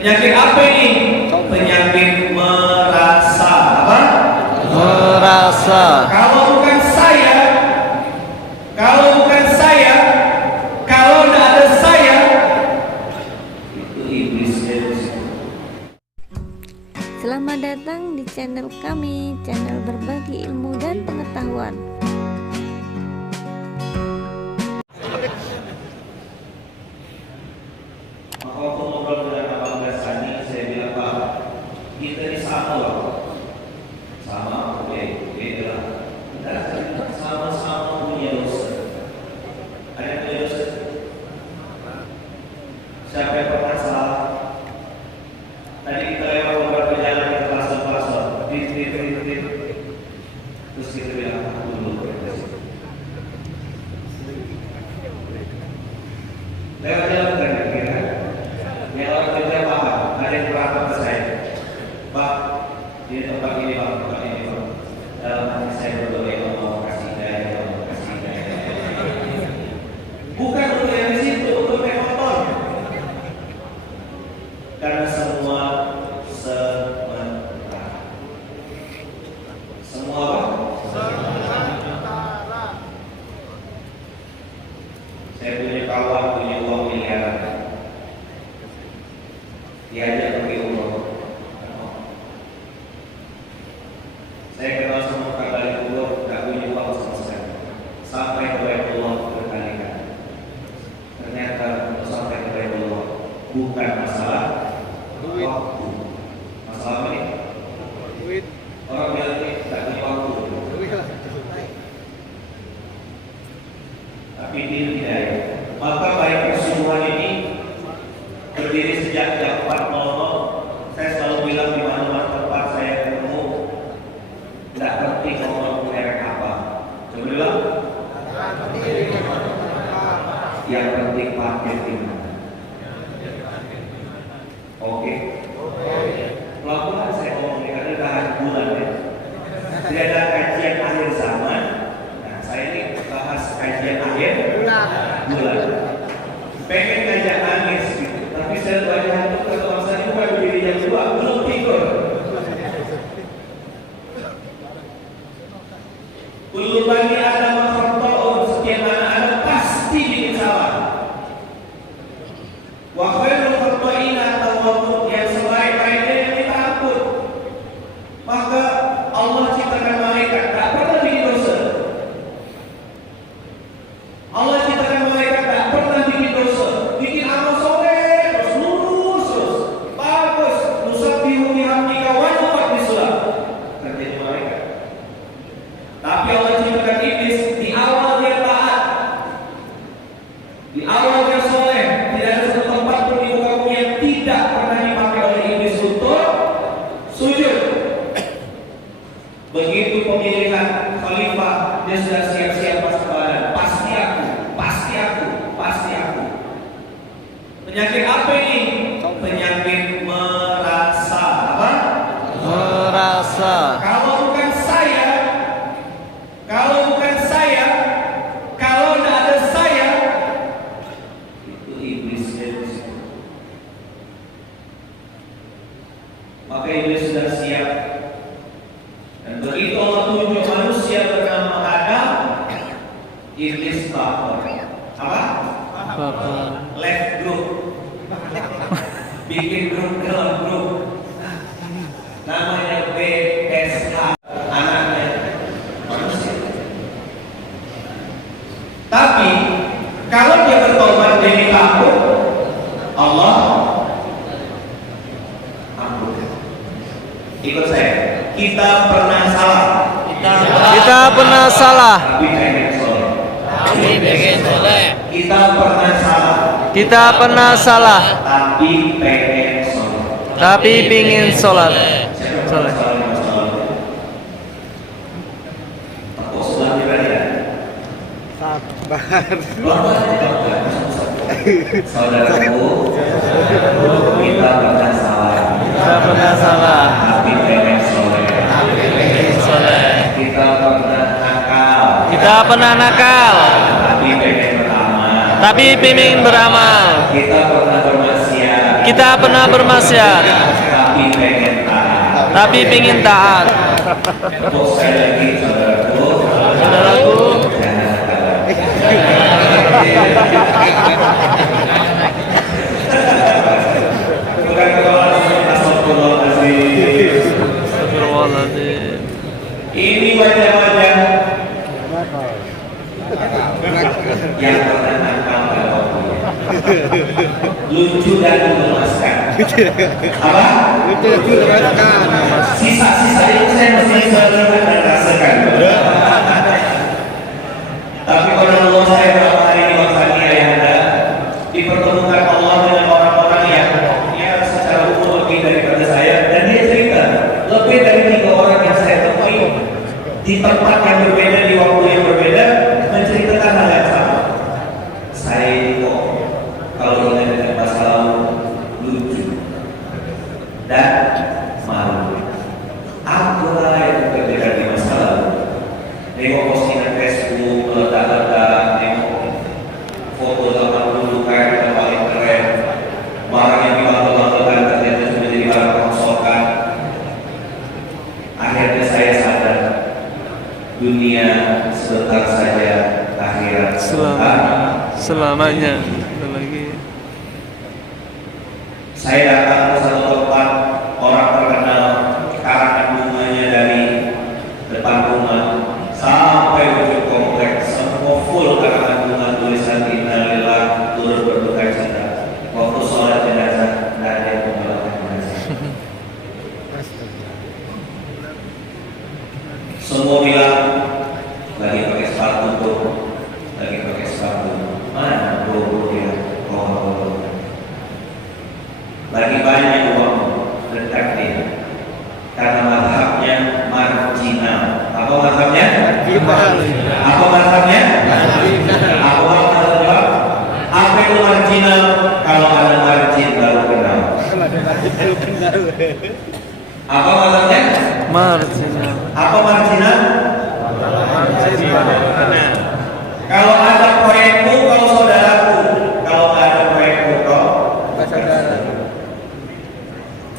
Penyakit apa ini? Penyakit merasa. Apa? Merasa. Kalau bukan saya, kalau tidak ada saya, itu iblis. Selamat datang di channel kami, channel berbagi ilmu dan pengetahuan. Maka waktu ngobrol dengan Abang Gasani, saya bilang, Pak, kita ini sama loh. Sama, beda lah. Sama-sama punya dosa. Ada yang punya dosa? Siapa yang pernah salah? Tadi kita lewat beberapa jalan ke pasar-pasar, terus kita bilang, dulu. Lewat jalan kira-kira, yang orang kerja paham, ada yang berapa ke saya, Pak, di tempat ini Pak, dalam hati saya berdoa, ya Allah kasih daya, bukan untuk yang di situ, untuk yang nonton, karena semua sementara. Semua apa? Sementara. Saya punya kawan, punya uang miliaran, diajak pergi umroh. Saya kenal sama kali umroh, gak punya uang sama sekali. Sampai ke Baitullah berkali-kali. Ternyata untuk sampai ke Baitullah bukan masalah waktu, masalah apa nih? Duit. Orang bilang ini gak punya waktu, tapi dia tidak. Maka baik persungguhan ini berdiri sejak jam 4.00. Saya selalu bilang di mana-mana tempat saya ketemu, tidak penting ngomong merek apa. Coba bilang, yang penting pakai di mana. Oke. Pelan-pelan saya ngomong ini karena udah bulan ya. Tidak ada kajian akhir zaman. Nah, saya ini bahas kajian akhir bulan. Pengen kajian akhir gitu. Tapi saya banyak itu kalau saya bukan berdiri jam 2 belum tidur. Kullu bani Adam khata'un, setiap anak Adam pasti bikin salah. Wa khairul khata'ina tawwabun, yang sebaik-baiknya yang minta ampun. Maka Allah ciptakan malaikat tak pernah bikin dosa. Allah ciptakan malaikat tak pernah bikin dosa, bikin amal soleh terus lurus terus bagus. Nusabbihu bihamdika wa nuqaddisulah, kerjanya malaikat. Tapi Allah ciptakan iblis, di awal dia taat, di awal dia soleh. Tidak ada satu tempat pun di muka bumi yang tidak pernah dipakai oleh iblis untuk sujud. Begitu pemilihan khalifah, dia sudah siap-siap pas badan. Pasti aku, pasti aku, pasti aku. Penyakit apa ini? Penyakit merasa. Apa? Merasa. Kalau bukan saya, kalau tidak ada saya, itu iblis. Maka iblis sudah siap. Dan begitu Allah tunjuk manusia bernama Adam, iblis lapor. Apa? Left group. Bikin grup dalam grup. Namanya BSH. Anaknya manusia. Tapi kalau dia bertobat dari takut, Allah ampunkan. Ikut saya. Kita pernah salah. Kita pernah salah. Tapi pengen soleh. Kita pernah salah. Kita pernah salah. Tapi pengen soleh. Tapi pingin sholat. Soleh. Oh, sudah ya. Saudaraku, kita pernah salah. Kita pernah salah. Tapi pengen soleh. Kita pernah nakal. Kita pernah nakal. Tapi pengen beramal. Tapi pingin beramal. Kita pernah bermaksiat. Kita pernah bermaksiat, tapi pengen taat. tapi pingin taat. Untuk saya lagi saudaraku, Saudaraku, jangan kalah. Bukan kalau astagfirullahaladzim. Astagfirullahaladzim. Ini wajah-wajah yang pernah nakal pada waktunya, lucu dan mengemaskan. Apa? Sisa-sisa itu saya masih melihat dan rasakan. Tapi pada Allah saya berapa hari ini waktu ayahanda dipertemukan Allah dengan orang-orang yang ya secara umur lebih daripada saya, dan dia cerita lebih dari 3 orang yang saya temui di tempat yang berbeda, di waktu yang berbeda, menceritakan hal yang sama. Saya ini kok kalau ingat dengan masa lalu lucu dan malu. Akulah yang berbeda di masa lalu. Nengok postingan Facebook meledak-ledak, nengok foto zaman dulu kayak yang paling keren, barang yang dibangga-banggakan ternyata cuma jadi barang rongsokan. Akhirnya saya sadar, dunia sebentar saja, akhirat sebentar. Selamanya. Ada lagi. Saya datang ke satu tempat, orang terkenal, karangan bunganya dari depan rumah sampai ujung kompleks, semua full karangan bunga tulisan innalillah, turut berduka cita. Waktu sholat jenazah, tidak ada yang membawakan jenazah. Semua bilang lagi pakai sepatu tuh, lagi pakai sepatu. Mana bro dia? Oh, lagi banyak uang dekat dia. Karena mazhabnya marginal. Apa mazhabnya? Apa mazhabnya? Apa mazhabnya? Apa itu marginal? Kalau ada margin baru kenal. Apa mazhabnya? Marginal. Apa marginal? Kalau ada proyekmu, kalau saudaraku. Kalau nggak ada proyekmu, kau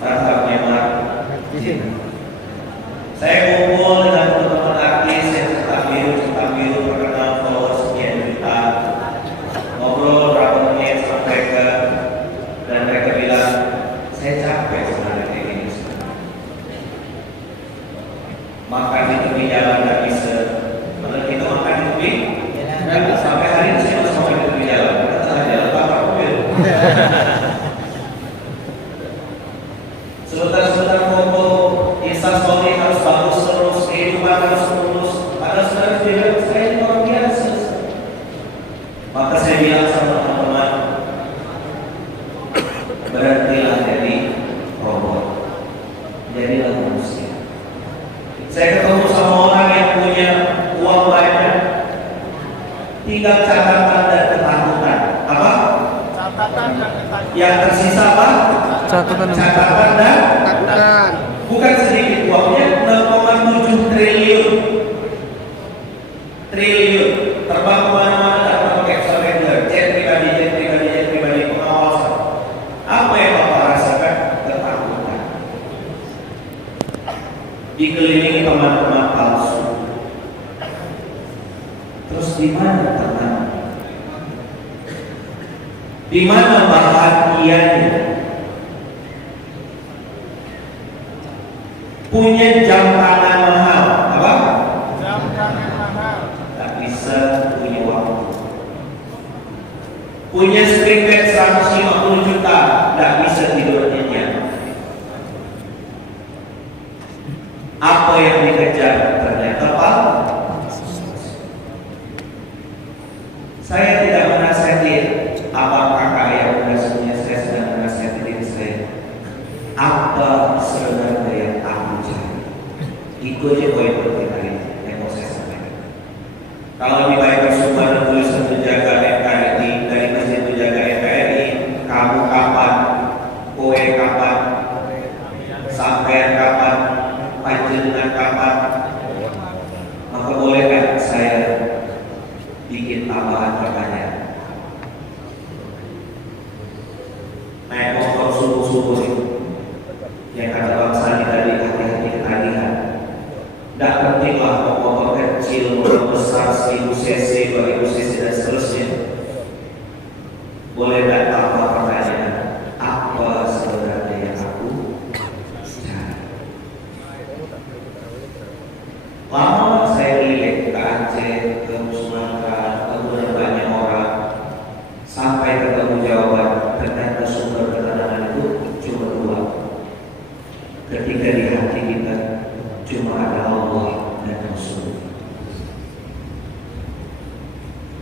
mazhabnya marginal. Saya kumpul dengan teman-teman artis yang cetak biru terkenal, followers sekian juta, ngobrol berapa menit sama mereka, dan mereka bilang, saya capek sebenarnya kayak gini. Makan di tepi jalan nggak bisa. Kalau kita makan di tepi, sampai hari ini saya masih makan di tepi jalan. Tengah jalan bakar mobil. Sebentar-sebentar foto Instastory harus bagus terus, kehidupan harus terus. Padahal sebenarnya dia saya ini orang biasa. Maka saya bilang sama teman-teman, berhentilah jadi robot, jadilah manusia. Saya ketemu sama orang yang punya uang banyak, tinggal catatan dan ketakutan. Apa? Catatan dan ketakutan. Yang tersisa apa? Catatan dan ketakutan. Bukan sedikit uangnya, 6,7 triliun. Terbang kemana-mana, tak pernah pakai surrender, jet pribadi, pengawasan. Apa yang Bapak rasakan? Ketakutan. Dikelilingi teman-teman palsu. Terus di mana tenang? Di mana bahagianya? Punya jam tangan mahal, apa? Jam tangan mahal. Tak bisa punya waktu. Punya streetwear 150 juta, tak bisa tidur nyenyak. Apa yang dikejar? Ternyata apa? Saya tidak menasihati apakah ayah dan semuanya, saya sedang menasihati diri saya. Apa sebenarnya yang aku cari? Itu aja poin penting hari ini yang mau saya sampaikan. Kalau lebih baik bersumpah dan tulisan menjaga NKRI, dari masjid menjaga NKRI, kamu kapan, kowe kapan, sampean kapan, panjenengan kapan, maka bolehkah saya bikin tambahan pertanyaan? Naik motor Yang kata Bang Sandi tadi, hati-hati ketagihan. Tidak pentinglah motor kecil, motor besar, 1000 cc, 2000 cc dan seterusnya. Boleh tidak apa pertanyaan, apa sebenarnya yang aku cari? Lama saya lihat ke Aceh, ke Sumatera, ke banyak orang, sampai ketemu jawaban. Ternyata sumber ketenangan itu cuma dua. Ketika di hati kita cuma ada Allah dan Rasul.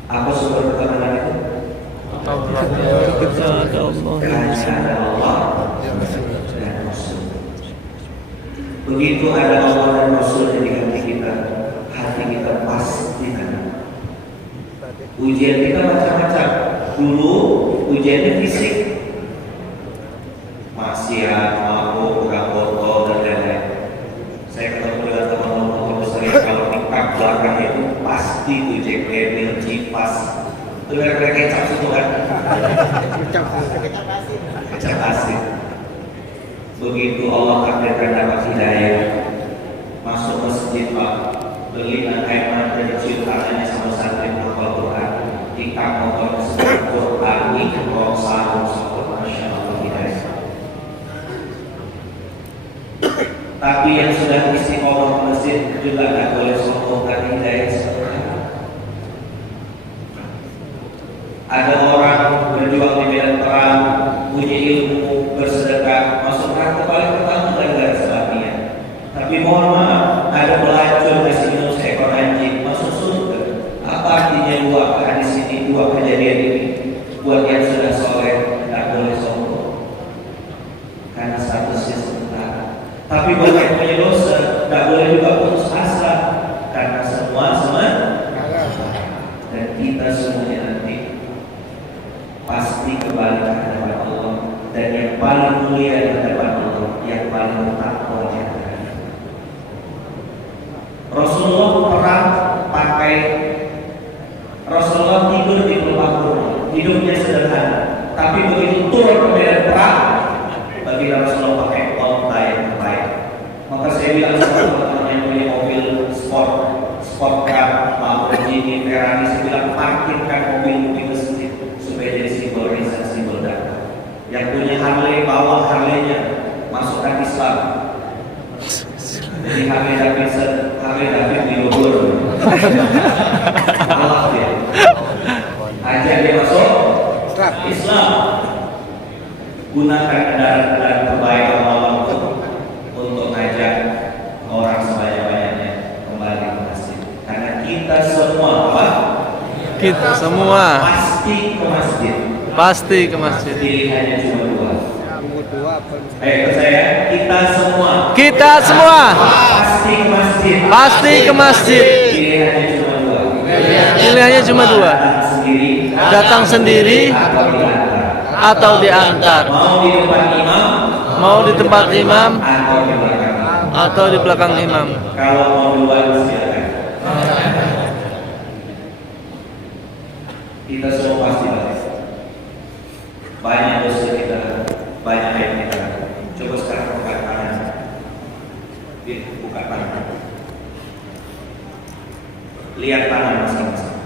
Apa sumber ketenangan itu? Kita ada Allah. Hanya ada Allah dan Rasul. Begitu ada Allah dan Rasul di hati kita pasti tenang. Ujian kita macam-macam. Dulu ujiannya fisik, maksiat, mabuk, botol dan lain-lain. Saya ketemu dengan teman-teman sering kalau tingkat belakang itu pasti tuh Jack Daniel, Cipas, itu mereka kecap situ kan? Kecap asin. Begitu Allah takdirkan dapat hidayah, masuk masjid Pak, beli air mata dicium tangannya sama santri hafal Quran, tingkat motor sebut Quran itu kok sarung sama Masya Allah hidayah. Tapi yang sudah istiqomah ke masjid juga tidak boleh sombongkan hidayah seperti itu. Ada orang berjuang di medan perang, punya ilmu, bersedekah, masuk neraka paling pertama gara-gara sebabnya. Tapi mohon maaf, ada pelacur kasih minum seekor anjing, masuk surga. Apa artinya dua hadis ini, dua kejadian ini? Buat yang sudah soleh, tidak boleh sombong, karena statusnya sementara. Tapi buat yang punya dosa, tidak boleh juga putus asa, karena semua dan kita semuanya nanti pasti kembali ke hadapan Allah, dan yang paling mulia di hadapan Allah, yang paling bertakwa di hadapan. Rasulullah perang pakai, Rasulullah tidur di rumah kurma, hidupnya sederhana, tapi begitu turun ke medan perang, bagi Rasulullah pakai onta yang terbaik. Maka saya bilang sama teman-teman yang punya mobil sport car, Lamborghini, Ferrari, saya bilang parkirkan mobil tersebut supaya jadi simbol riset, simbol dakwah. Yang punya Harley, bawa Harley-nya, masukkan Islam. Jadi Harley David di Bogor. Allah dia. Ajak dia masuk Islam. Gunakan kendaraan terbaik Allah untuk ngajak orang sebanyak-banyaknya kembali ke masjid. Karena kita semua apa? Kita semua Pasti ke masjid. pasti ke masjid. Pilihannya cuma dua. Ikut saya. Kita semua pasti ke masjid. Pasti ke masjid. Pilihannya cuma dua. Pilihannya cuma dua. Datang sendiri atau diantar. Mau di tempat imam atau di belakang imam. Kalau mau duluan silakan. Kita semua pasti banyak dosa kita, banyak yang kita. Coba sekarang buka tangan, buka tangan. Lihat tangan masing-masing.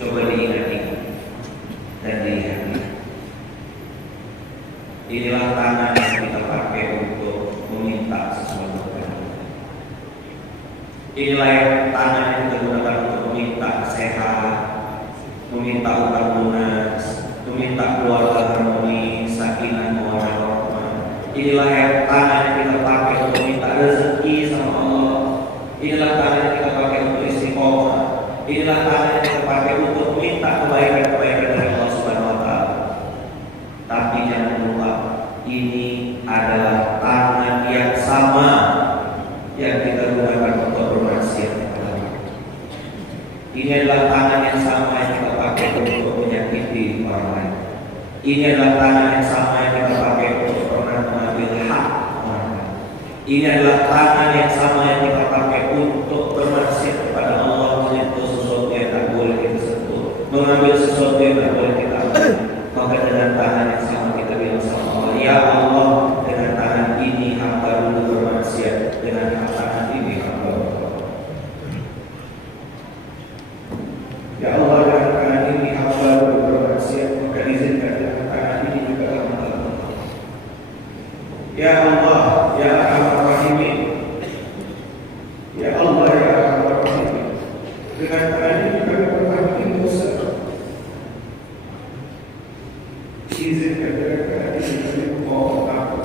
Coba diingat-ingat dan dilihat. Inilah tangan yang kita pakai untuk meminta sesuatu kepada Allah. Inilah yang tangan yang kita gunakan untuk meminta sehat, meminta utang lunas, meminta keluarga harmoni, sakinah, mawaddah warahmah. Inilah yang tangan yang kita pakai untuk meminta rezeki sama Allah. Inilah tangan yang kita pakai untuk istiqomah. Inilah tangan yang kita pakai untuk meminta kebaikan-kebaikan dari Allah Subhanahu wa taala. Tapi jangan lupa, ini adalah tangan yang sama yang kita gunakan untuk bermaksiat kepada Allah. Ini adalah tangan yang sama yang kita pakai untuk menyakiti orang lain. Ini adalah tangan yang sama yang kita pakai untuk pernah mengambil hak orang lain. Ini adalah tangan yang sama yang kita pakai untuk bermaksiat kepada Allah, menyentuh sesuatu yang tak boleh kita sentuh, mengambil sesuatu yang tak boleh kita ambil. Maka dengan tangan yang sama kita bilang sama Allah, Ya Allah, ya Arhamar Rahimin. Ya Allah, ya Arhamar Rahimin. Dengan tangan ini kami berbakti dosa. Izinkan mereka ini mohon ampun.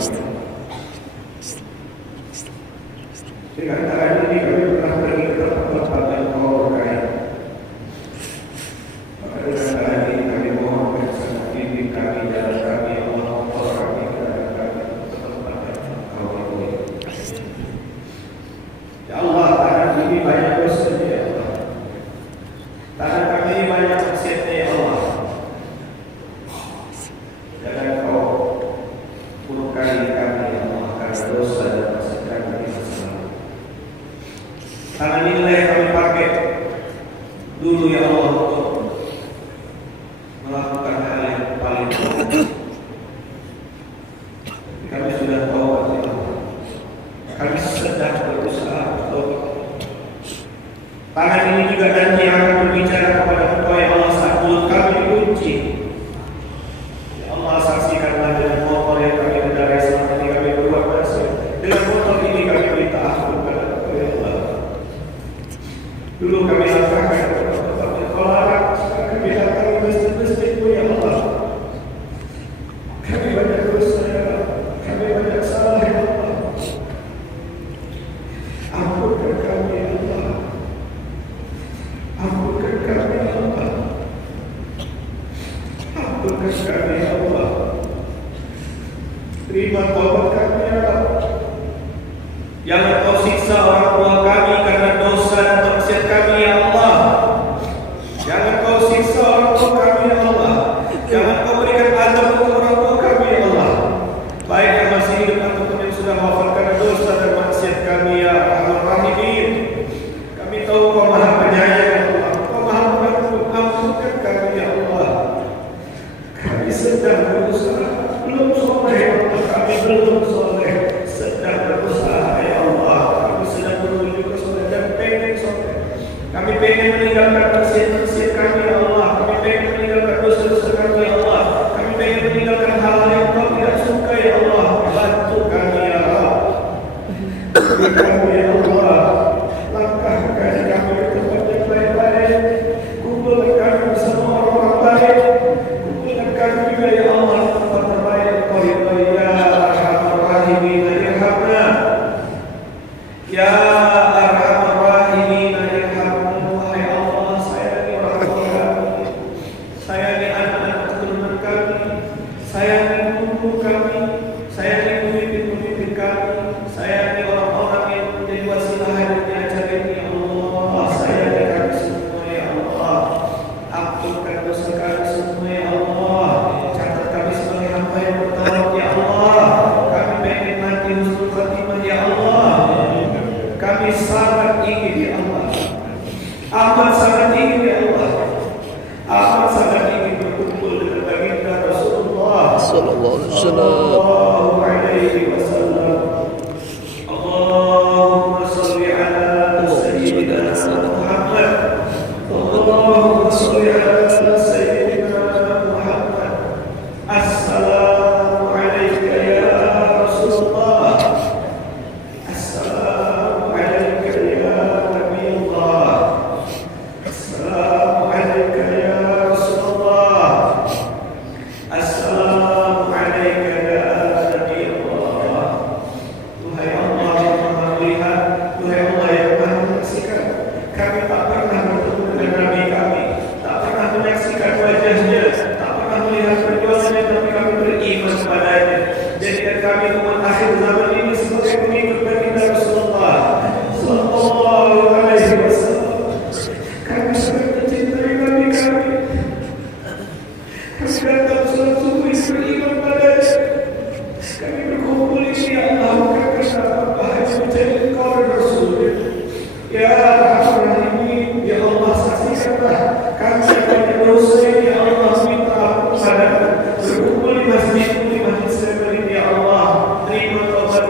Dengan tangan ini kami pernah pergi ke tempat-tempat yang kau berkahi. Maka dengan tangan ini kami mohon bersama bimbing kami, jalan kami, Allah, Allah kami, keadaan kami, ke tempat yang kau ridhoi. Ya Allah, tangan ini banyak dosanya ya Allah. Tangan kami ini banyak maksiatnya ya Allah. Jangan kau murkai kami ya Allah karena dosa dan maksiat kami di masa lalu. Tangan inilah yang kami pakai dulu ya Allah untuk melakukan hal yang paling buruk. Kami sudah tahu ya Allah. Kami sedang berusaha untuk tangan ini juga nanti akan berbicara kepada Engkau ya Allah saat mulut kami dikunci. Ya Allah, saksikanlah dengan motor yang kami kendarai selama ini kami berbuat maksiat. Dengan motor ini kami minta ampun kepada Engkau ya Allah. Dulu kami langkahkan kepada tempat yang Kau larang, kami datang ke masjid-masjid-Mu ya Allah. Kami banyak dosa ya Allah, kami banyak salah ya Allah. Ampunkan kami ya Allah. Ampunkan kami ya Allah. Ampunkan kami ya Allah. Terima taubat kami ya Allah. Jangan Kau siksa orang tua kami karena dosa dan maksiat kami ya Allah. Jangan Kau siksa orang tua kami ya Allah. Jangan Kau berikan azab untuk orang tua kami ya Allah. Baik yang masih hidup ataupun yang sudah wafat karena dosa dan maksiat kami ya Arhamar Rahimin. Kami tahu Kau Maha Penyayang ya Allah. Kau Maha Pengampun. Ampunkan kami ya Allah. Kami sedang berusaha. Belum soleh ya Allah. Kami belum soleh. Sedang berusaha ya Allah. Kami sedang menuju ke soleh dan pengen soleh. Kami pengen meninggalkan maksiat-maksiat kami ya Allah. Kami pengen meninggalkan dosa-dosa kami ya Allah. Kami pengen meninggalkan hal-hal yang Kau tidak suka ya Allah. Bantu kami ya Allah. Bantu kami ya Allah. Langkahkan kami ke tempat yang baik-baik. Kumpulkan kami bersama orang-orang baik. Kumpulkan kami juga ya Allah tempat terbaik Kau ridhoi ya Arhamar Rahimin irhamna. Ya Arhamar Rahimin irhamna. Wahai Allah, sayangi orang tua kami, sayangi anak-anak keturunan kami, sayangi guru kami, sayangi pemimpin-pemimpin kami, sayangi orang-orang yang menjadi wasilah hadirnya acara ini ya Allah. Sayangi kami semua ya Allah. Ampunkan dosa kami semua ya Allah. Catat kami sebagai hamba yang bertawab ya Allah. Kami pengen mati husnul khatimah ya Allah. Kami sangat ingin ya Allah. Amat sangat ingin ya Allah. Amat sangat ingin berkumpul dengan baginda Rasulullah Sallallahu alaihi wasallam. sallallahu alaihi wasallam. Allahumma salli ala sayyidina Muhammad. Allahumma salli ala sayyidina Muhammad. Assalamu alayka ya Rasulullah. Assalamu alayka ya Nabiullah. Assalamu alayka ya Rasulullah. Assalamu alayka ya Nabiullah. Tuhai Allah yang Maha Melihat, Tuhai Allah yang Maha Menyaksikan. Kami tak pernah bertemu dengan Nabi kami, tak pernah menyaksikan wajahnya, tak pernah melihat perjuangannya, tapi kami beriman kepadanya. Jadikan kami umat akhir zaman ini sebagai pengikut baginda Rasulullah sallallahu alaihi wasallam. Kami sangat mencintai Nabi kami. Kami datang sholat subuh beriman padanya. Kami berkumpul ini ya Allah karena bahagia menjadi Engkau dan Rasul-Nya. Ya Arhamar Rahimin, ya Allah saksikanlah kami yang banyak dosa ini ya Allah, minta ampun padamu. Berkumpul di masjid-Mu, di masjid Semerin ya Allah. Terima taubat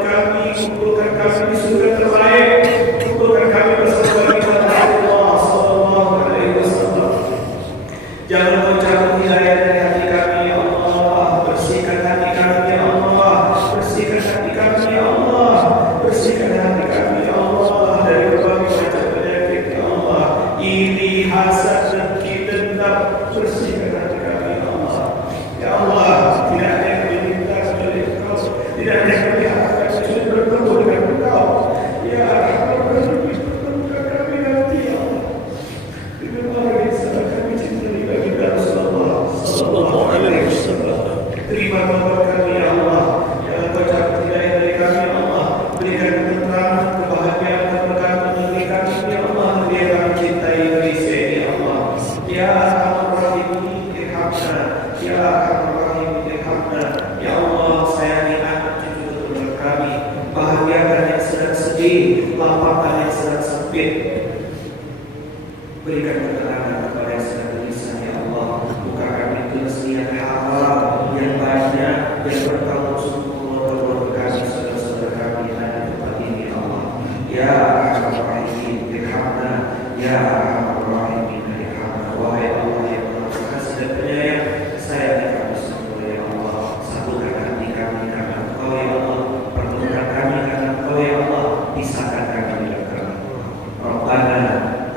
berkah untuk keluarga kami, saudara-saudara kami yang ada di tempat ini, ya Allah. Ya Arhamar Rahimin, irhamna. Ya Arhamar Rahimin, irhamna. Wahai Allah yang Maha Pengasih dan Penyayang, sayangi kami semua, ya Allah. Satukan hati kami karena Engkau, ya Allah. Pertemukan kami karena Engkau, ya Allah. Pisahkan kami dengan karena Engkau. Rabbana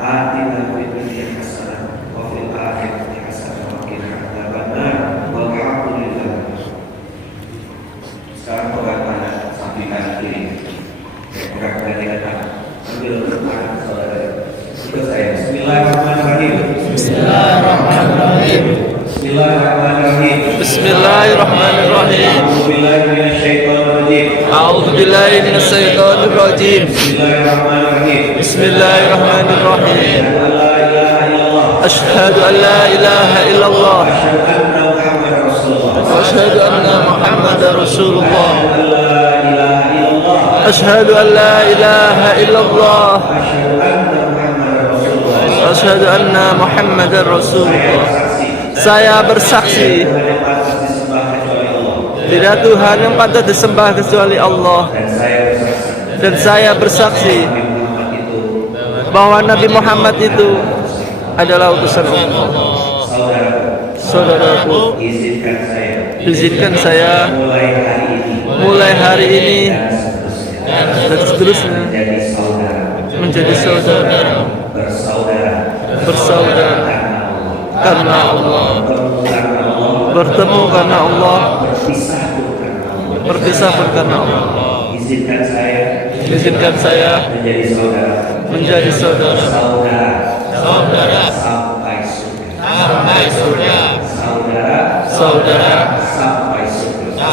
atina fid dunya hasanah wa fil akhirati hasanah wa qina adzabannar. Walhamdulillah. Sekarang pegang mana samping kanan kiri. Pegang kanan kanan. Ambil tangan saudara. Ikut saya. Bismillahirrahmanirrahim. Bismillahirrahmanirrahim. Bismillahirrahmanirrahim. Bismillahirrahmanirrahim. A'udzu billahi minasyaitonir rajim. A'udzu billahi minasyaitonir rajim. Bismillahirrahmanirrahim. Bismillahirrahmanirrahim. Asyhadu an la ilaha illallah wa asyhadu anna Muhammadar Rasulullah. Asyhadu an la ilaha illallah wa asyhadu anna Muhammadar Rasulullah. Saya bersaksi tidak Tuhan yang patut disembah kecuali Allah, dan saya bersaksi bahwa Nabi Muhammad itu adalah utusan Allah. Saudaraku, izinkan saya mulai hari ini dan seterusnya menjadi saudara, bersaudara karena Allah, bertemu karena Allah, berpisah pun karena Allah. Izinkan saya menjadi saudara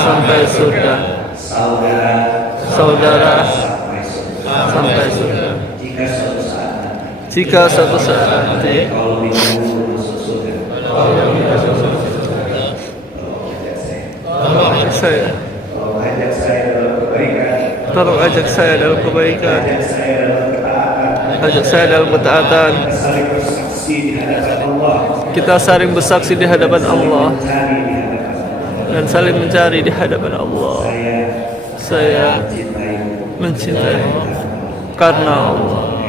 sampai surga, saudara sampai surga. Jika suatu saat nanti tolong ajak saya dalam kebaikan, ajak saya dalam ketaatan. Kita saling bersaksi di hadapan Allah dan saling mencari di hadapan Allah. Saya mencintai karena Allah,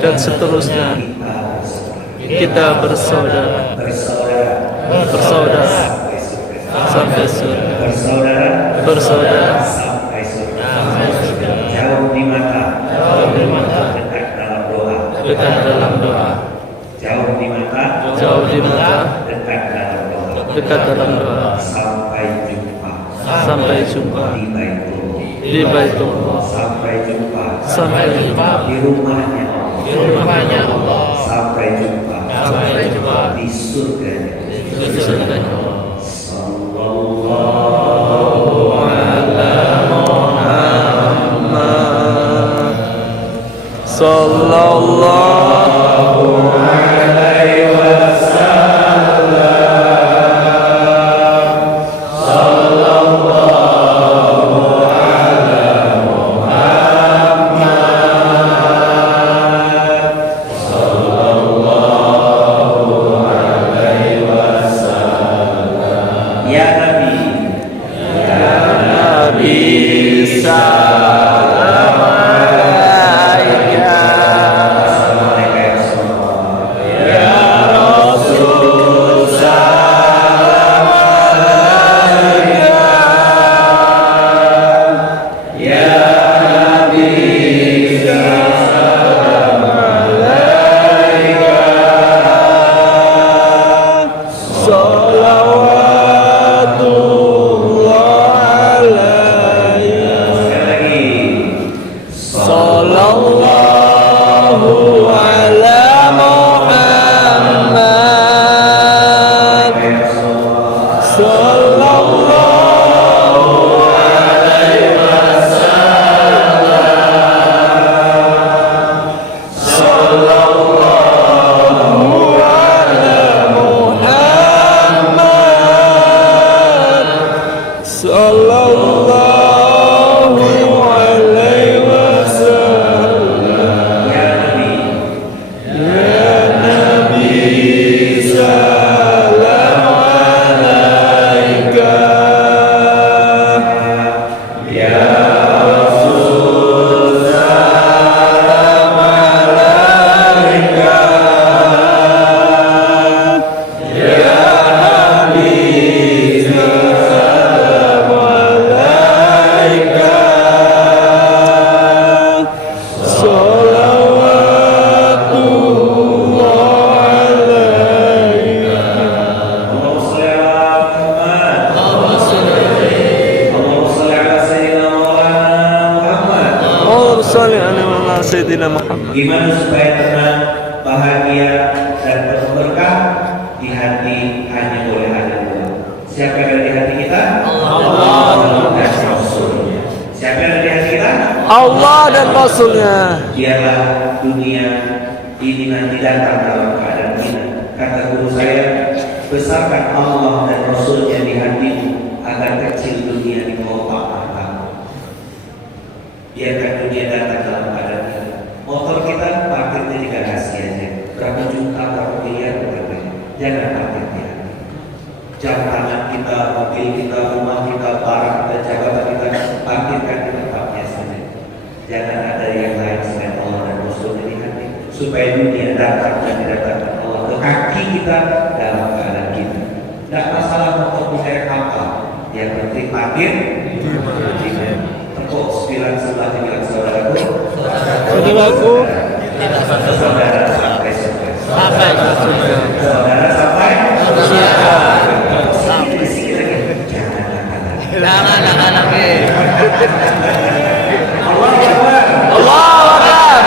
dan seterusnya kita bersaudara sampai surga, bersaudara jauh di mata, dekat dalam doa, jauh di mata, dekat dalam doa, sampai jumpa di Baitullah, sampai jumpa di rumahnya Allah, sampai jumpa di surganya. Sallallahu ala Muhammad, sallallahu alaihi wasallam, sallallahu ala Muhammad, sallallahu alaihi wasallam. Ya Nabi, salam alaika, ya Rasul, salam alaika, ya Nabi, salam alaika, salawatullah alaihi, sallallahu ala Muhammad, sallallahu alaihi wasallam, sallallahu ala Muhammad, sallallahu alaihi wasallam. Ya Nabi, salam alaika. Sayyidina Muhammad. Gimana supaya tenang, bahagia, dan penuh berkah? Di hati hanya boleh ada dua. Siapa yang ada di hati kita? Allah dan Rasulnya. Siapa yang ada di hati kita? Allah dan Rasulnya. Biarlah dunia ini nanti datang dalam keadaan hina. Kata guru saya, besarkan Allah dan Rasulnya di hatimu agar kecil dunia di bawah matamu. Biarkan dunia datang dalam keadaan hina. Motor kita parkirnya di garasi aja. Berapa juta, berapa miliar, berapa? Jangan parkir di hati. Jam tangan kita, mobil kita, rumah kita, barang kita, jabatan kita, parkirkan di tempatnya saja. Jangan ada yang lain selain Allah dan Rasulnya di hati. Supaya dunia datang dan didatangkan Allah ke kaki kita dalam keadaan kita. Tidak masalah motor merek apa, yang penting parkir. Tepuk 911 bilang saudaraku. Saudaraku, Saudara sampai surga. sampai ke surga. Saudara sampai Surga. Sikit lagi. Jangan lagi. Allah Akbar. Allahu Akbar.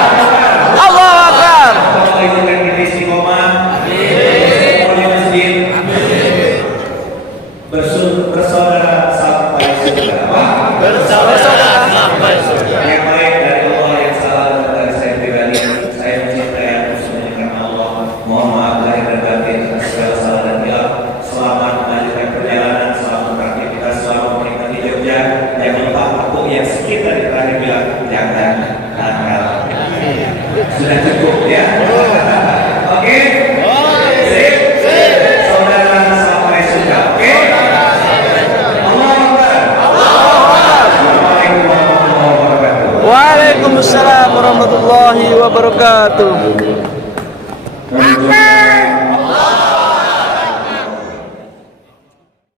Allahu Akbar. Allah izinkan kita istiqomah. Amin. Masjid. Bersaudara sampai surga. Apa? Bersaudara sampai surga. Yang